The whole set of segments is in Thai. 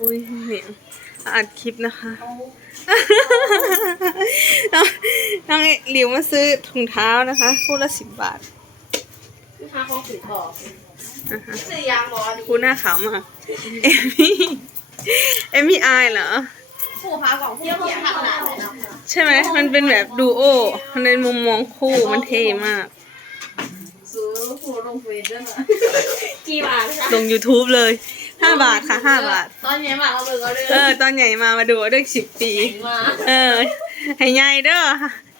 อุ้ยเนี่ยอัดคลิปนะคะน้องน้องหลิวมาซื้อถุงเท้านะคะ คู่ละสิบบาทลูกค้าเขาถือบอกซื้อยางบอกว่าคู่หน้าขาวมาก เอมี่เอมี่อายเหรอผู้ค้าของเที่ยวเที่ยวขนาดเลยนะใช่ไหม มันเป็นแบบดูโอในมุมมองคู่มันเท่มากซื้อผู้ลงเฟซด้วยนะกี่บาทคะลง YouTube เลย ห้าบาทค่ะห้าบาท ตอนนี้มาเอาเลยก็เลยเออ ตอนใหญ่มามาดูได้สิบปี มาเออ ให้ใหญ่เด้อ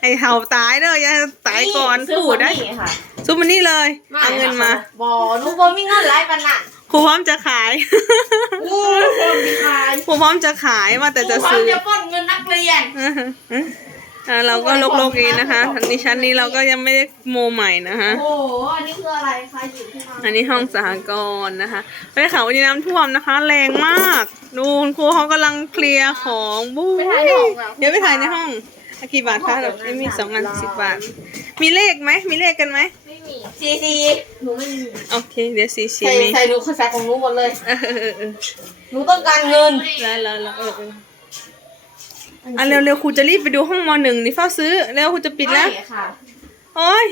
ให้เห่าตายเด้ออย่าตายก่อนพูดได้ค่ะซุปมันนี่เลยเอาเงินมาบอลูกบอมีเงินไล่ปันน่ะครูพร้อมจะขายอู้คนมีขายครูพร้อมจะขายว่าแต่จะซื้อจะปล้นเงินนักเรียนอ่า เราก็ลกๆเองนะคะทันนี้ชั้นนี้เราก็ยังไม่ได้โมใหม่นะคะโอ้โหอันนี้คืออะไรคะอยู่ที่มาอันนี้ห้องสหกรณ์นะคะไม่ได้ข่าววันนี้น้ำท่วมนะคะ แรงมากดูคุณครูเขากำลังเคลียร์ของบู๊ไปถ่ายในห้องแล้วเดี๋ยวไปถ่ายในห้องอะกี่บาทคะแบบมีสองอันสิบบาท มีเลขไหมมีเลขกันไหมไม่มีซีซีหนูไม่มีโอเค เดี๋ยวสีสีใส่มีใส่หนูใส่ของหนูหมดเลยเออเออเออหนูต้องการเงินแล้วแล้วแล้วเออเอออะเร็วเร็วครูจะรีบไปดูห้องมหนึ่งนี่เฝ้าซื้อเร็วครูจะปิดแล้วไม่ค่ะโอ้ย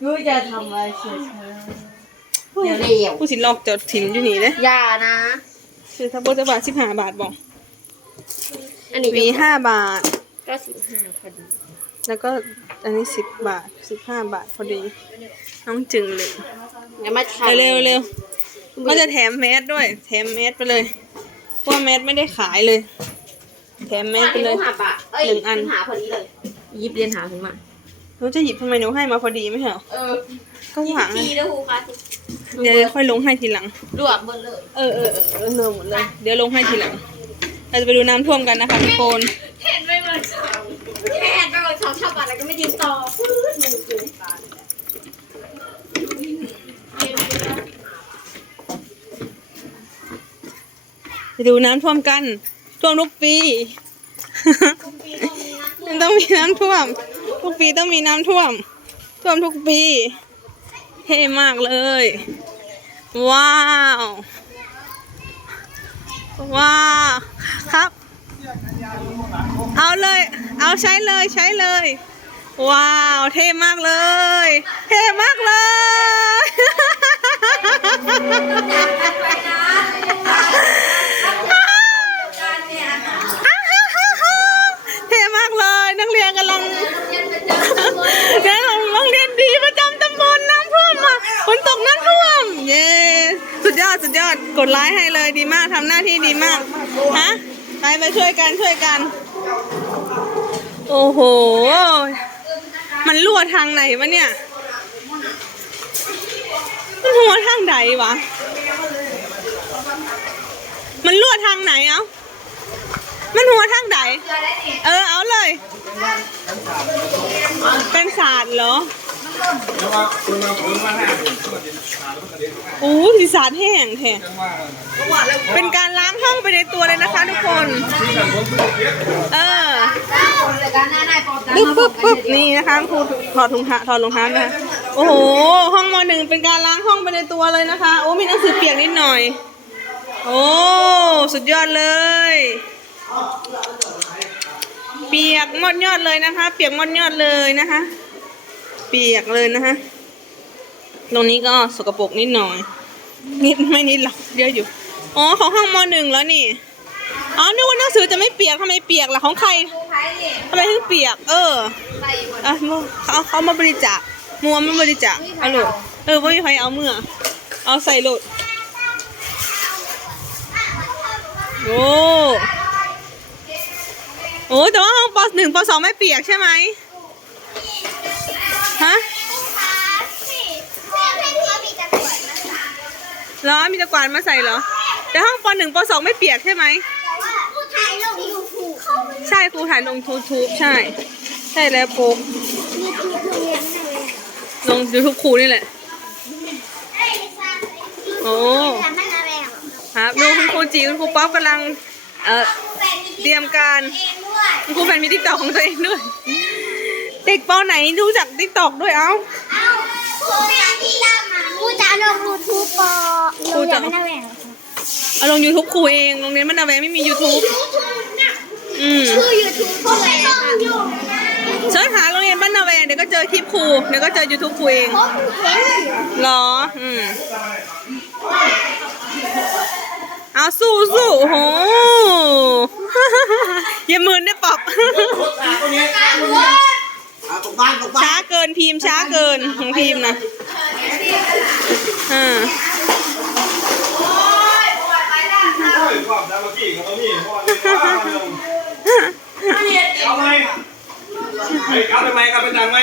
หนูจะทำอะไรเฉยๆเดี๋ยวเร็วครูสิลอกจดถิ่นอยู่นี่เลยอย่านะคือถ้าโบจะบาทสิบห้าบาทบอกอันนี้หวีห้าบาทก็สิบห้าพอดีแล้วก็อันนี้สิบบาทสิบห้าบาทพอดี น้องจึงเลยเดี๋ยวมาถ่ายเร็วเร็วก็จะแถมแมสด้วย แถมแมสไปเลยเพราะว่าแมสไม่ได้ขายเลย แถมแมสไปเลย หาปะเอ้ยหนึ่งอัน หาพอดีเลย ยิบเรียนหาถึงมาหนูจะหยิบทำไมหนูให้มาพอดีไม่ใช่เหรอเออก็หวังทีแล้วครูคะเดี๋ยวค่อยลงให้ทีหลัง รวบหมดเลย เออเออเออเออรวมหมดเลย เดี๋ยวลงให้ทีหลัง เราจะไปดูน้ำท่วมกันนะคะทุกคนเห็นไม่เหมือนเขาเห็นไปเหมือนเขาชอบอะไรก็ไม่ยืนต่อฟื้นหนูเกินไปดูน้ำท่วมกัน ท่วมทุกปีมันต้องมีน้ำท่วม ทุกปีต้องมีน้ำท่วม ท่วมทุกปีเท่มากเลย ว้าว ว้าวครับ เอาเลย เอาใช้เลยใช้เลย ว้าว เท่มากเลย เท่มากเลย เลย นักเรียนกำลังนักโรงเรียนดีประจำตำบลน้ำท่วมมาฝนตกน้ำท่วม เย้สุดยอดสุดยอดกดไลค์ให้เลยดีมากทำหน้าที่ดีมากฮะไปไปช่วยกันช่วยกัน โอ้โห มันรั่วทางไหนวะเนี่ยมันรั่วทางไหนวะมันรั่วทางไหนเอ้า มันหัวทางไหนเออเอาเลย เป็นศาสตร์เหรอโอ้สีสาดแห้งแท้เป็นการล้างห้องไปในตัวเลยนะคะทุกคน เออปึ๊บปึ๊บปึ๊บนี่นะคะครูถอดถุงเท้าถอดรองเท้านะคะโอ้โห ห้องมหนึ่งเป็นการล้างห้องไปในตัวเลยนะคะ โอ้มีหนังสือเปียกนิดหน่อย โอ้ สุดยอดเลย เปียกหมดยอดเลยนะคะ เปียกหมดยอดเลยนะคะ เปียกเลยนะคะ ตรงนี้ก็สกปรกนิดหน่อย นิดไม่นิดหรอกเยอะอยู่ อ๋อของห้องมหนึ่งแล้วนี่ อ๋อนึกว่าหนังสือจะไม่เปียกทำไมเปียกล่ะของใครทำไมถึงเปียก เอออะเขาเขามาบริจาคมัวไม่บริจาคเอาหลดเออไม่มีใครเอาเมื่อ เอาใส่โหลดโอ้ โอ้แต่ว่าห้องปหนึ่งปสองไม่เปียกใช่ไหมฮะเหรอมีตะกวาดมาใส่เหรอ แต่ห้องปหนึ่งปสองไม่เปียกใช่ไหมใช่ครูถ่ายลงทูทูบใช่ ใช่แล้วโป๊กลงยูทูบครูนี่แหละ โอ้ครับดูคุณครูจีคุณครูป๊อปกำลังเอ่อเตรียมการ คุณครูแฟนมีติ๊กตอกของตัวเองด้วย เด็กปไหนรู้จักติ๊กตอกด้วยเอ้าผู้จะลงยูทูบปอครูจะไม่ได้แหวงเอาลง YouTube ครูเอง โรงเรียนบ้านนาแวงไม่มี YouTube อืมชื่อยูทูบชื่ออะไรอะคะเสิร์ชหาโรงเรียนบ้านนาแวงเดี๋ยวก็เจอคลิปครู เดี๋ยวก็เจอ YouTube ครูเองเพราะเห็นเหรอ อืมเอาสู้สู้โอ้โหอย่ามืนได้ ปรับเอาตกบ้านตกบ้าช้าเกินพิมพ์ช้าเกินของพิมพ์นะอ่าความดามากี้กับตัวนี้เพราะว่าเอาไหมไอ้กลับไปไมกลับไปดังไหม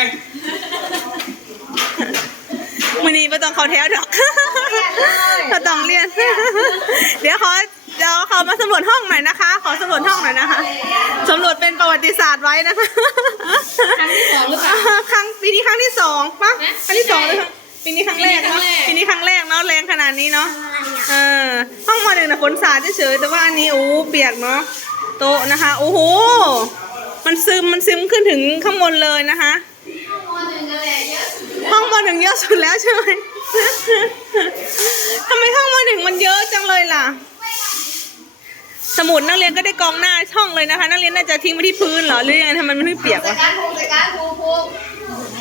วันนี้ไม่ต้องเขาแถวดอกเราต้องเรียน เดี๋ยวขอ เดี๋ยวเขามาสำรวจห้องหน่อยนะคะ ขอสำรวจห้องหน่อยนะคะสำรวจเป็นประวัติศาสตร์ไว้นะคะ ครั้งที่สองหรือเปล่า ครั้งปีนี้ครั้งที่สองปะฮะครั้งที่สองเลยค่ะปีนี้ครั้งแรกเนาะปีปีนี้นี้คครั้รั้งงแรแรกกเนาะแรงขนาดนี้เนาะเออห้องมหนึ่งนะฝนสาดเฉยๆแต่ว่าอันนี้โอ้เปียกเนาะโต๊ะนะคะโอ้โหมันซึมมันซึมขึ้นถึงข้างบนเลยนะคะ ห้องมหนึ่งเยอะสุดแล้วใช่ไหมทำไมห้องมหนึ่งมันเยอะจังเลยล่ะ สมุดนักเรียนก็ได้กองหน้าช่องเลยนะคะ นักเรียนน่าจะทิ้งไว้ที่พื้นเหรอหรือยังไงทำไมมันไม่เปียกวะการพูดการพูดพูด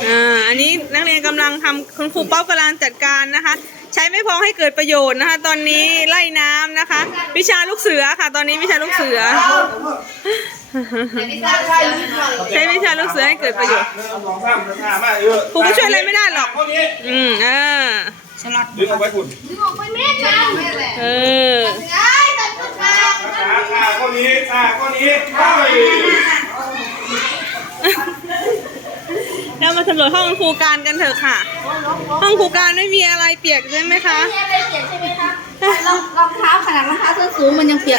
อ่าอันนี้นักเรียนกำลังทำคุณครูป๊อปกำลังจัดการนะคะ ใช้ไม่พอให้เกิดประโยชน์นะคะ ตอนนี้ไล่น้ำนะคะ วิชาลูกเสือค่ะ ตอนนี้วิชาลูกเสือไม่ทราบใครรู้ก่อนใช้วิชาลูกเสือให้เกิดประโยชน์หนึ่งสองสามสามเออครูก็ช่วยอะไรไม่ได้หรอกข้อนี้อืมอ่าดึงเอาไว้คุณดึงออกไปแม่จ้าแม่แหละเออไอ้ตัดตัดมา ขาขาข้อนี้ขาข้อนี้ไปเรามาสำรวจห้องครูการกันเถอะค่ะ ห้องครูการไม่มีอะไรเปียกใช่ไหมคะไม่ได้เปียกใช่ไหมคะรองรองเท้าขนาดรองเท้าส้นสูงมันยังเปียก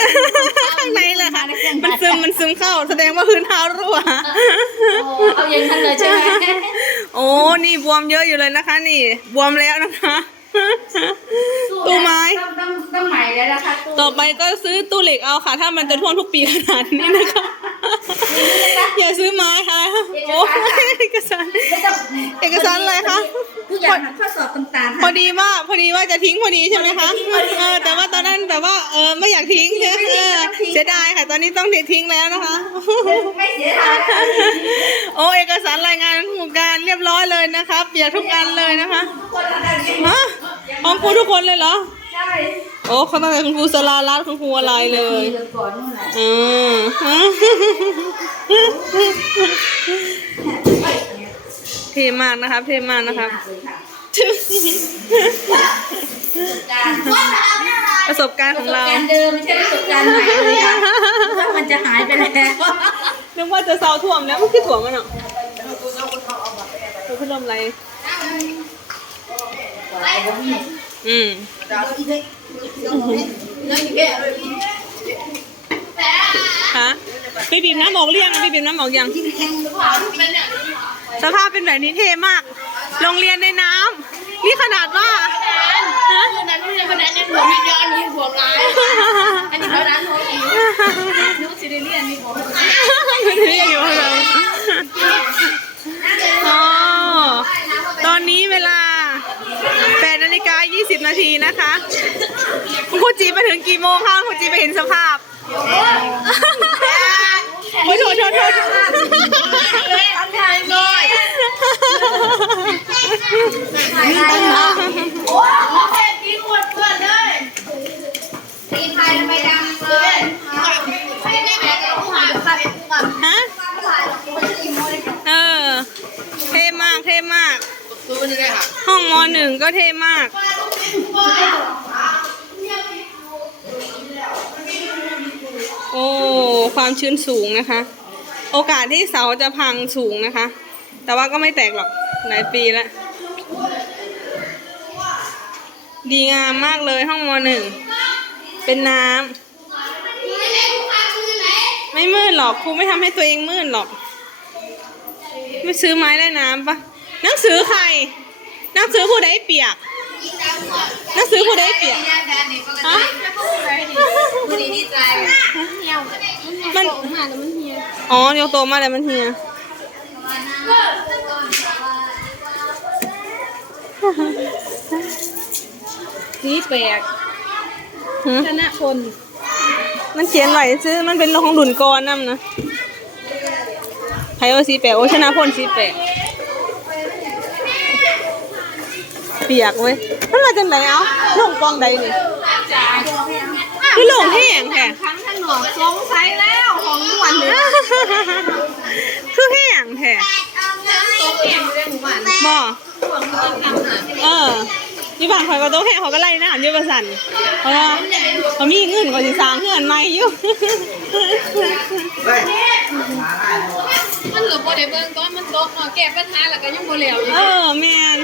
ข้างในเลยค่ะ มันซึมมันซึมเข้า แสดงว่าพื้นเท้ารั่วโอ้เอาอย่างนั้นเลยใช่ไหมโอ้นี่บวมเยอะอยู่เลยนะคะ นี่บวมแล้วนะคะ ตู้ไม้ ต้องต้องต้องใหม่แล้วนะคะตู้ ต่อไปก็ซื้อตู้เหล็กเอาค่ะ ถ้ามันจะท่วมทุกปีขนาดนี้นะคะ อย่าซื้อไม้ค่ะโอ้เอกสารไม่ต้องเอกสารอะไรคะทุกอย่างค่ะข้อสอบต่างๆพอค่ะ ดีว่าพอดีว่าจะทิ้งพอดีใช่ไหมคะพอดีเออแต่ว่าตอนนั้นแบบว่าเออไม่อยากทิ้งเอไม่ทิ้งอไม่ทิ้งเสียดายค่ะตอนนี้ต้องทิ้งแล้วนะคะ ไม่เสียดายนะคะโอ้เอกสารรายงานของหมู่การเรียบร้อยเลยนะคะเปียกทุกอันเลยนะคะทุกคนทำได้ดีฮะของครูทุกคนเลยเหรอ ใช่โอ้เขาตั้งแต่คุณครูสลารัตน์คุณครูอะไรเลยเดือนก่อนนู่นแหละอืมฮะเท่มากนะครับ เท่มากนะครับการประสบการณ์ปขระองสบเราการณ์เดิมไม่ใช่ประสบการณ์ใหม่เลยค่ะถ้ามันจะหายไปแล้วนึกว่าจะเซาท่วมแล้วมันคือถ่วมมันเหรอดูพัดลมอะไรอืม ฮะไปบีบน้ำออกเรียงนะไปบีบน้ำออกยัง สภาพเป็นแบบนี้เท่มาก โรงเรียนในน้ำนี่ขนาดว่าฮะนั้นไม่ใช่คะแนนในหัวมีย้อนมีหัวร้ายอันนี้เขาร้านหัวอีนุสิเรียนมีหัว เรียกอยู่ว่าเราอ๋อตอนนี้เวลา8นาฬิกา20 นาทีนะคะคุณครูจีมาถึงกี่โมงคะคุณครูจีไปเห็นสภาพโอ้ยโทษโทษโทษทำทางน้อยโอ้เพจกินหมดเพื่อนเลยตีไทยไปดังเลยไม่ได้แบบผู้หาผู้หาผู้หาฮะผู้หาคนที่มวยเออ เท่มาก เท่มาก ห้องมหนึ่งก็เท่มาก โอ้ความชื้นสูงนะคะ โอกาสที่เสาจะพังสูงนะคะ แต่ว่าก็ไม่แตกหรอกหลายปีแล้วดีงามมากเลยห้องมหนึ่ง เป็นน้ำไม่มืดหรอกครูไม่ทำให้ตัวเองมืดหรอก ไม่ซื้อไม้ได้น้ำปะหนังสือใครหนังสือผู้ใดเปียก หนังสือผู้ใดเปียกฮะวันนี้ดีใจมันมาแล้วมันเหี่ยวอ๋อยกโตมาแล้วมันเฮียสีแปลกชนะคน มันเขียนไหวซื้อมันเป็นของดุนกรนํนะไผว่าสีแปดโอชนะพลสีแปดเปียกเว้ยมันมาจากไหนเอ้าลงกองใดนี่คือลงแห้งแท้ครั้งถนนสงสัยแล้วของวันเลยคือแห้งแท้โต๊ะแข่งอยู่ในหมู่บ้านบ่ของต้นคำน่ะเออที่บ้านข่อยก็โต๊ะแห้งเขาก็ไล่น้ำอยู่ประสันเพราะว่าเขามีเงินกว่าสิสร้างเฮือนใหม่อยู่มันเหลือบ่ได้เบิ่งตอนมันตกเนาะแก้ปัญหาแล้วก็ยังบ่แล้วอยู่เออแมน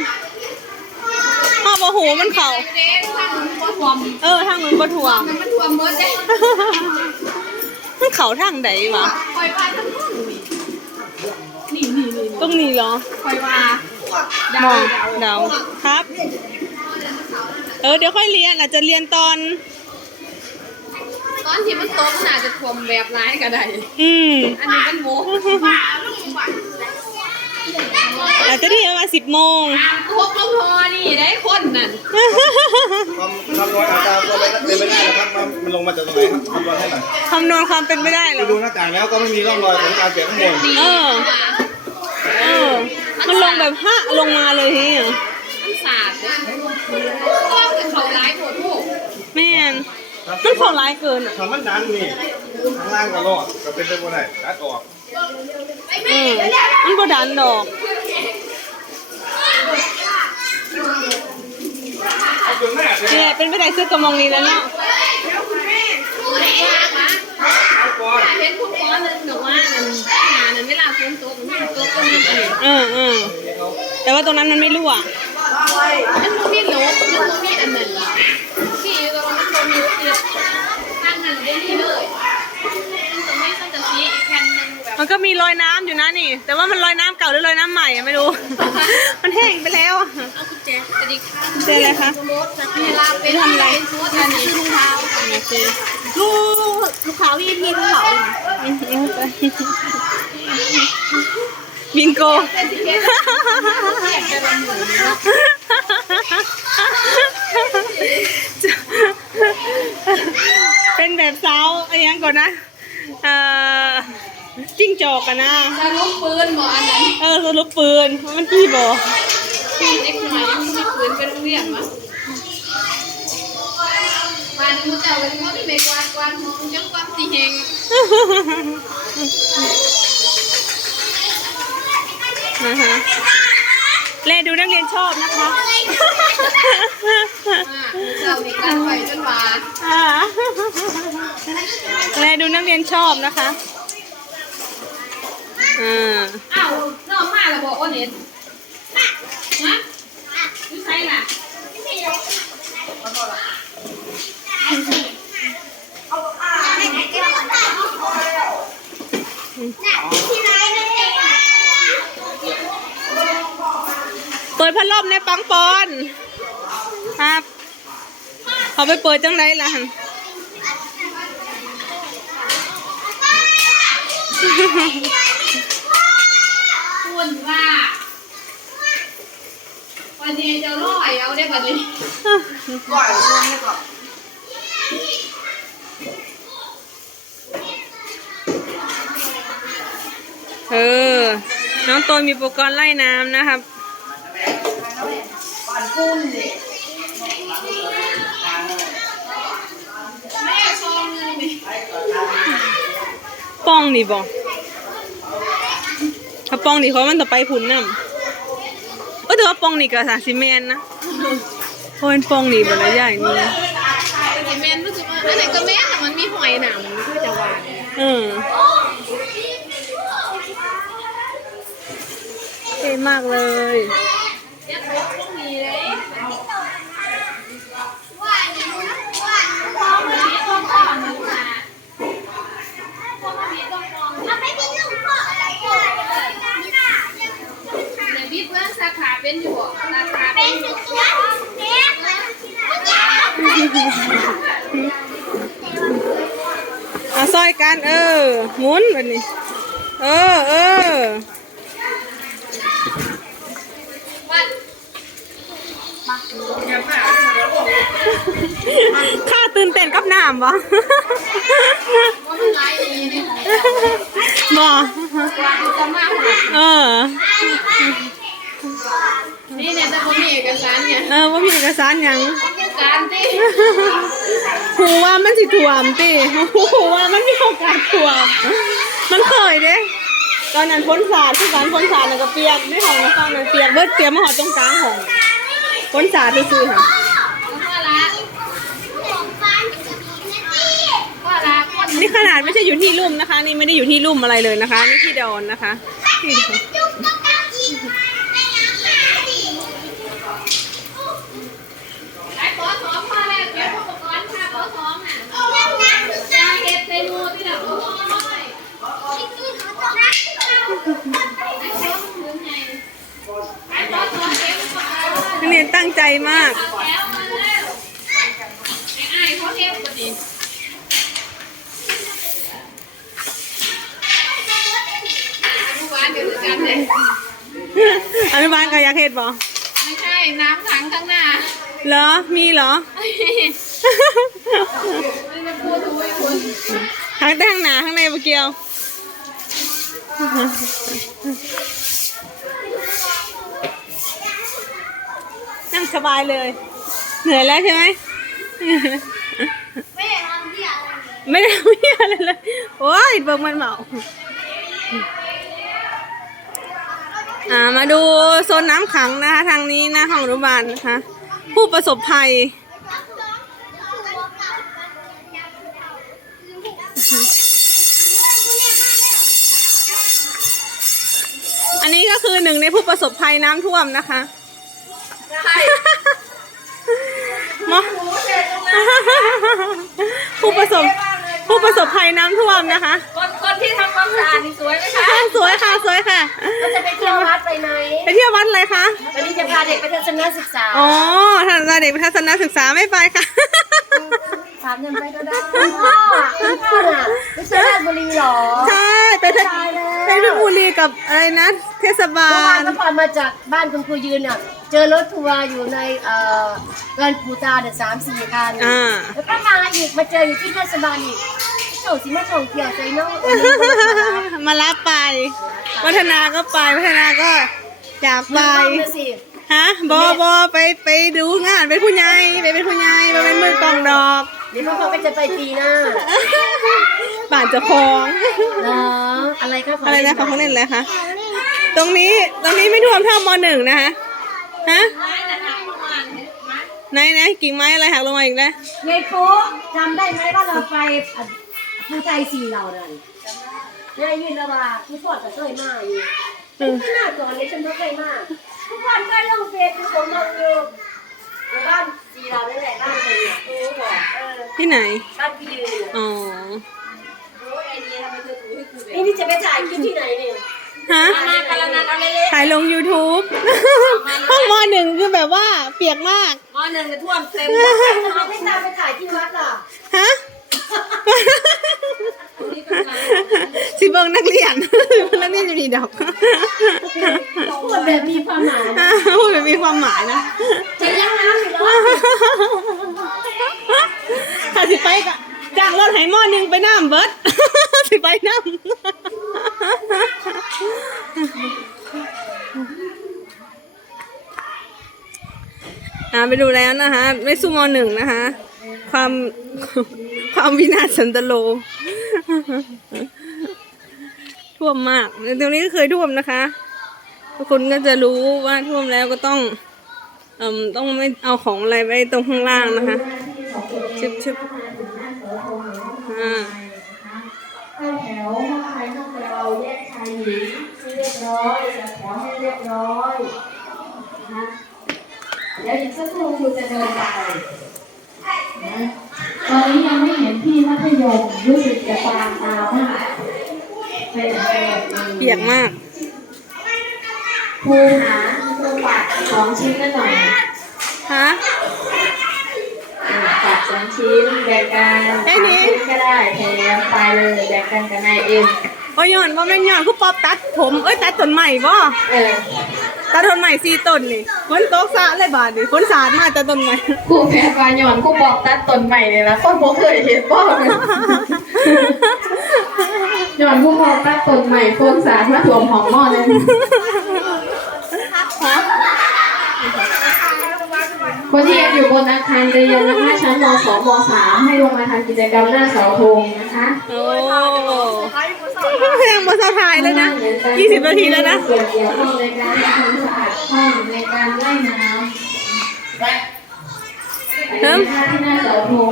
อ้าวบ่หูมันเข่าเด้ทางบ่ท่วมเออทางมันบ่ถ่วงมันท่วมเบิดเด้มันเข่าทางใดวะคอยว่าทั้งห้องนี่นี่นี่ตรงนี้เหรอคอยว่ามองเดาครับ เออเดี๋ยวค่อยเรียนอาจจะเรียนตอน ตอนที่มันตกน่าจะท่วมแบบร้ายก็ได้อืมอันนี้มันโม อาจจะเรียนประมาณสิบโมงพวกลงพอนี่ได้คนนั่นความคำนวณอัตราตัวเป็นไปได้นะครับมันมันลงมาจากตรงไหนครับคำนวณให้หน่อยคำนวณความเป็นไปได้เหรไปอดูหน้าต่างแล้วก็ไม่มีร่องรอยของการเปลี่ยนข้างบนดีเออ เออ มันลงแบบฮะลงมาเลยทีอะมันสาดเลยก็คือเขาร้ายหมดลูกแม่นมันเข่าร้ายเกินอะถ้ามันดันนี่ข้างล่างก็รอดก็เป็นไปบ่ได้ตัดออกเออมันบ่ดันดอกเนแม่เลยนี่แหละเป็นไปได้ซื้อกระมองนี้แล้วเนาะเออเห็นพวกก้อนนึงหนูว่านั่นงานนั้นเวลาฝนตกมันตกก็มีอีกออเออแต่ว่าตรงนั้นมันไม่รั่วมันบ่มีโลบมันบ่มีอันนั้นที่อยู่ตรงนั้นมันบ่มีเสียบทางนั้นบ่มีเลยมันจะไม่ต้องจะชี้อีกแผ่นหนึงแบบ มันก็มีรอยน้ำอยู่นะนี่ แต่ว่ามันรอยน้ำเก่าหรือรอยน้ำใหม่อะไม่รู้ มันแห้งไปแล้วอะเอากุญแจสวัสดีค่ะเจออะไรคะรถเวลาเป็นทำอะไรเป็นชุดอันนี้รองเท้าลูกลูกค้าวีพีลูกเขาบิงโกเป็นแบบสาวอะไรยังก่อนนะ เอ่อ จิ้งจอกกันนะจะลุกปืนบ่อันนั้นเออสรุปปืนมันพี่บอกเด็กหน่อยยังมีปืนไปโรงเรียนวะวันมูเจ้ากันว่ามีเมกวาดกวาดมองจังความสีแหงนะคะเลดูนักเรียนชอบนะคะอ่าเจ้านี่กันไปจนว่าอ่าแลดูนักเรียนชอบนะคะ อ่าอ้าวน้องมาแล้วบอกว่าเน็ตฮะอยู่ไสล่ะเปิดพัดลมในปังปอนครับ เขาไปเปิดจังไรล่ะ คุณว่าวันนี้จะล่อยเอาได้บัดนี้เออ น้องโตยมีอุปกรณ์ไล่น้ำนะครับแม่ซองนึงนี่ ป้องนี่บอกถ้าป้องนี่เขามันต่อไปผุนน้ำเออแต่ว่าป้องนี่ก็สาซิเมนนะเพราะเป็นป้องนี่บนระยะอย่างนี้ไอแมนรู้สึกว่าอันไหนก็แม่แต่มันมีหอยหนังมันก็จะหวานเออเท่มากเลย ยัดรถพวกนี้เลยในบิ๊กเบื้องสาขา เป็นอยู่สาขาเป็นอยู่เอาซอยกันเออหมุนแบบนี้ เออเออข้าตื่นเต้นกับน้ำบ่ว่ามบ่ว่ามันจะมากกว่าเออ นี่เนี่ยแต่ผมมีเอกสารเนี่ยเออว่ามีเอกสารหยังผู้การที่หูว่ามันสิถ่วมติหูว่ามันมีโอกาสถ่วม มันเคยเด้ตอนนั้นพ้นสาดที่การพ้นสาดน่ะก็เปียกในห้องนะฟังนั่นเปียกเบิดเตรียมมาหอดตรงกลางห้องพ้นสาดซื่อๆค่ะพ่อละพ่อละคนนี่ขนาดไม่ใช่อยู่ที่ลุ่มนะคะ นี่ไม่ได้อยู่ที่ลุ่มอะไรเลยนะคะ นี่ที่ดอนนะคะที่ดอน ไอ้ปอสองพ่อแล้วเก็บอุปกรณ์ค่ะปอสองน่ะยาเก็บใส่หมูที่แบบโอ้ยไอ้ปอถึงไงไอ้ปอสองเก็บอุปกรณ์ นักเรียนตั้ง ใจมากเอาแล้วมาแล้วไอ้ไอ้เขาเก็บพอดีอนุบาลเดียวกันเลยอนุบาลกับยักษ์เห็ดบอไม่ใช่ น้ำขังข้างหน้า เหรอ มีเหรอไม่มาพูดถึงไอ้คุณทั้งแต่ข้างหน้าข้างในเมื่อกี้ยวนั่ง สบายเลย เหนื่อยแล้วใช่ไหมไม่ได้ทำที่อะไรไม่ได้ไม่อะไรเลยโอ้ยเบิกมันเมาอ่ามาดูโซนน้ำขังนะคะทางนี้นะของอนุบาลนะคะผู้ประสบภัย อันนี้ก็คือหนึ่งในผู้ประสบภัยน้ำท่วมนะคะ มอผู้ประสบผู้ประสบภัยน้ำท่วมนะคะ คนคนที่ทำความสะอาดนี่สวยไหมคะสวยค่ะสวยค่ะเราจะไปเที่ยววัดไปไหมไปเที่ยววัดอะไรคะวันนี้จะพาเด็กไปทัศนศึกษาอ๋อทัศนเด็กทัศนศึกษาไม่ไปค่ะถามกันไปก็ได้พ่อพ่อน่ะไม่ใช่ราชบุรีหรอใช่ไปเพช รตายแล้วไปเพชรบุรีกับอะไรนะเทศบาเมื่อวานลก็พอมาจากบ้านคุณครูยืนอะ เจอรถทัวร์อยู่ในเอ่อเกินปูตาเนี่ยสามสี่คันอ่า แล้วก็มาอีกมาเจออยู่ที่เทศบาลอีกโจ้สิมาท่งเที่ยวใจน้องเออนี่ก็มารับมารับไป วัฒนาก็ไปวัฒนาก็อยากไป มาบ้างนะสิฮะบอบอไปไปดูงานเป็นผู้ใหญ่ไปเป็นผู้ใหญ่ไปเป็นมือกองดอกเดี๋ยวพ่อก็จะไปปีหน้าบ้านเจะคอง เหรอ อะไรคะขงอะไรนะเล่ของเขาเล่นอะไรคะตรงนี้ตรงนี้ไม่ท่วมเท่ามหนึ่งนะคะฮะไหนไหนกิ่งไม้อะไรหักลงมาอีกแล้วยายปุ๊จำได้ไหมว่าเราไปอะภูไทยสี่เรานั่นยายยืนระว่าพี่พอดจะเคยมาอยู่อืมหน้าก่อนนี้ฉันไม่เคยมาทุกวันก็ลงเฟซคือผมลงอยู่อยู่บ้านสี่เรานี่แหละบ้านคนเนี่ยรู้บอกเออที่ไหน บ้านพี่ยืนเนี่ยอ๋อ นี่นี่จะไปถ่ายคลิปที่ไหนเนี่ยฮะมาการนันอะไรเลยถ่ายลง YouTube ห้องมหนึ่งคือแบบว่าเปียกมากมอหนึ่งจะท่วมเต็มทำไมไม่ตามไปถ่ายที่วัดล่ะฮะ สิเบิงนักเรียนนักเรียนอยู่ดีดอกพูดแบบมีความหมายพูดแบบมีความหมายนะ จะยังน้ำอยู่แล้วถ้าสิไปกะ จ้างรถไหหม้อหนึ่งไปน้ำเบิด สิไปน้ำอ่าไปดูแล้วนะคะไม่สู้มอหนึ่งนะคะ ความความวินาศสันตโล ท่วมมากตรงนี้ก็เคยท่วมนะคะ ทุกคนก็จะรู้ว่าท่วมแล้วก็ต้องเอ่มต้องไม่เอาของอะไรไว้ตรงข้างล่างนะคะชึบชึบ อ่าเข้าแถวถ้าใครเข้าแถวแยกชายหญิงให้เรียบร้อยจัดแถวให้เรียบร้อยนะเดี๋ยวอีกสักครู่ครูจะเดินไปนะตอนนี้ยังไม่เห็นพี่มัธยมรู้สึกจะตามตามากเป็นแบบนี้เปียกมากครูหาตัวปัดสองชิ้นกันหน่อยฮะอ่าปัด สองชิ้นแบ่งกันแค่นี้สามชิ้นก็ได้แถมไปเลยแบ่งกันกับนายเอ็มโอ้ยย้อนว่าแม่นย้อนคือป๊อบตัดผมเอ้ยตัดต้นใหม่บ่เออตาต้นใหม่สี่ต้นนี่ฝนตกสะเลยบาดนี่ฝนสาดมาแต่ต้นใหม่ครูแพทย์วาหย่อนครูบอกตัดต้นใหม่เลยนะคนบ่เคยเห็นบ่เลยหย่อนครูบอกตัดต้นใหม่โฟนสารมาถ่วมหอมหม้อเลย คนที่ยังอยู่บนอาคารเรียนนะคะชั้นม .2 ม .3 ให้ลงมาทำกิจกรรมหน้าเสาธงนะคะโอ้ยังบนเสาถ่ายเลยนะยี่สิบนาทีแล้วนะส่วนเกี่ยวข้องในการทำความสะอาดห้องในการไล่น้ำอันนี้ท่าที่หน้าเสาธง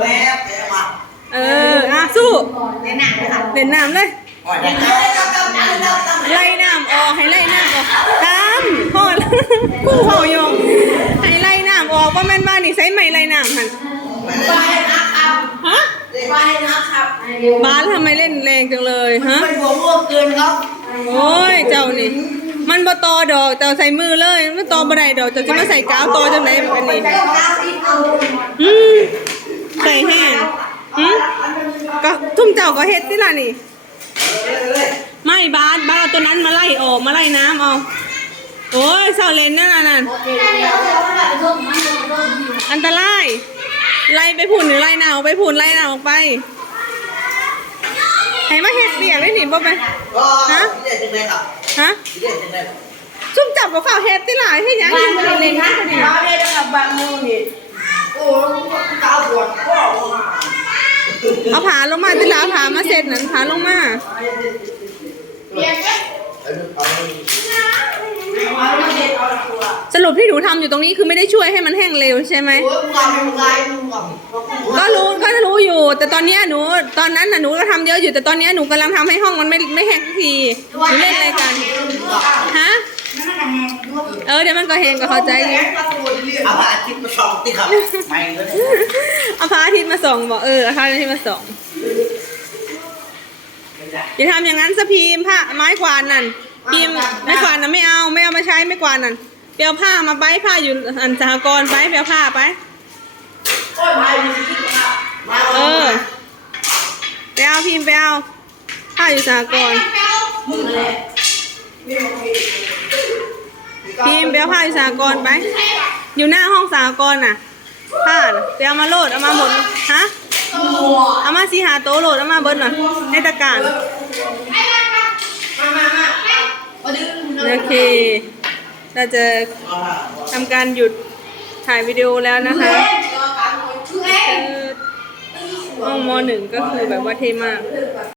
เอออะสู้เด่นน้ำเลยไล่น้ำออกให้ไล่น้ำออกตามพ่อผู้เผายอ ว่าแม่นบ้านนี่ใช้ไม้ไล่น้ำหันฮะบ้านทำไมเล่นแรงจังเลยฮะเป็นหัวง่วงเกินครับโอ้ยเจ้านี่ มันบ่ตอดอกเจ้าใส่มือเลยมันตอบ่ได้ดอกเจ้าจะมาใส่กาวตอจังไดแบบนี้อืมใส่แห้งอืมก็ทุ่มเจ้าก็เฮ็ดติล่ะนี่ ไม่บาสบาสเอาตัวนั้นมาไล่ออกมาไล่น้ำเอา โอ้ยเสาเลนนั่นน่ะนั่นอันตราย ไล่ไปผุ่นหรือไล่หนาวไปผุ่นไล่หนาวออกไปให้มาเฮ็ดเบียกได้หนิบ่ไปก็ฮะเด็ดจังเลยครับฮะเด็ดจังเลยซุ่มจับกับฝ่าเฮ็ดติหลายให้หยังอยู่บ่ได้เล่นนะเนี่ยมาเด็ดกับบางมูนี่โอ้ตาปวดก็มาเอาผาลงมาติหลาผามาเสร็จนั่นผาลงมา สรุปที่หนูทำอยู่ตรงนี้คือไม่ได้ช่วยให้มันแห้งเร็วใช่ไหมโอ้ยมึงเอามึงไงมึงกับก็รู้ก็รู้อยู่ แต่ตอนเนี้ยหนูตอนนั้นน่ะหนูก็ทำเยอะอยู่แต่ตอนเนี้ยหนูกำลังทำให้ห้องมันไม่ไม่แห้งสักทีหนูเล่นอะไรกันฮะเออเดี๋ยวมันก็แห้งก็เข้าใจอยู่เอาพระอาทิตย์มาส่องติครับไม่เลยเอาพระอาทิตย์มาส่องบอกเออเอาพระอาทิตย์มาส่องอย่าทำอย่างนั้นสพีมผ้าไม้กวาดนั่น พีมไม้กวาดน่ะไม่เอาไม่เอามาใช้ไม้กวาดนั่นไปเอาผ้ามาไปผ้าอยู่อันสหกรณ์ไปไปเอาผ้าไปเออไปเอาพิมพ์ไปเอาผ้าอยู่สหกรณ์พิมพ์ไปเอาผ้าอยู่สหกรณ์ไป อยู่หน้าห้องสหกรณ์น่ะผ้าน่ะไปเอามาโหลดเอามาหมดฮะเอามาสีหาโตะโหลดเอามาเบิดน่ะในตะกร้าร โอเค เราจะทำการหยุดถ่ายวิดีโอแล้วนะคะคือห้องมหนึ่งก็คือแบบว่าเท่มาก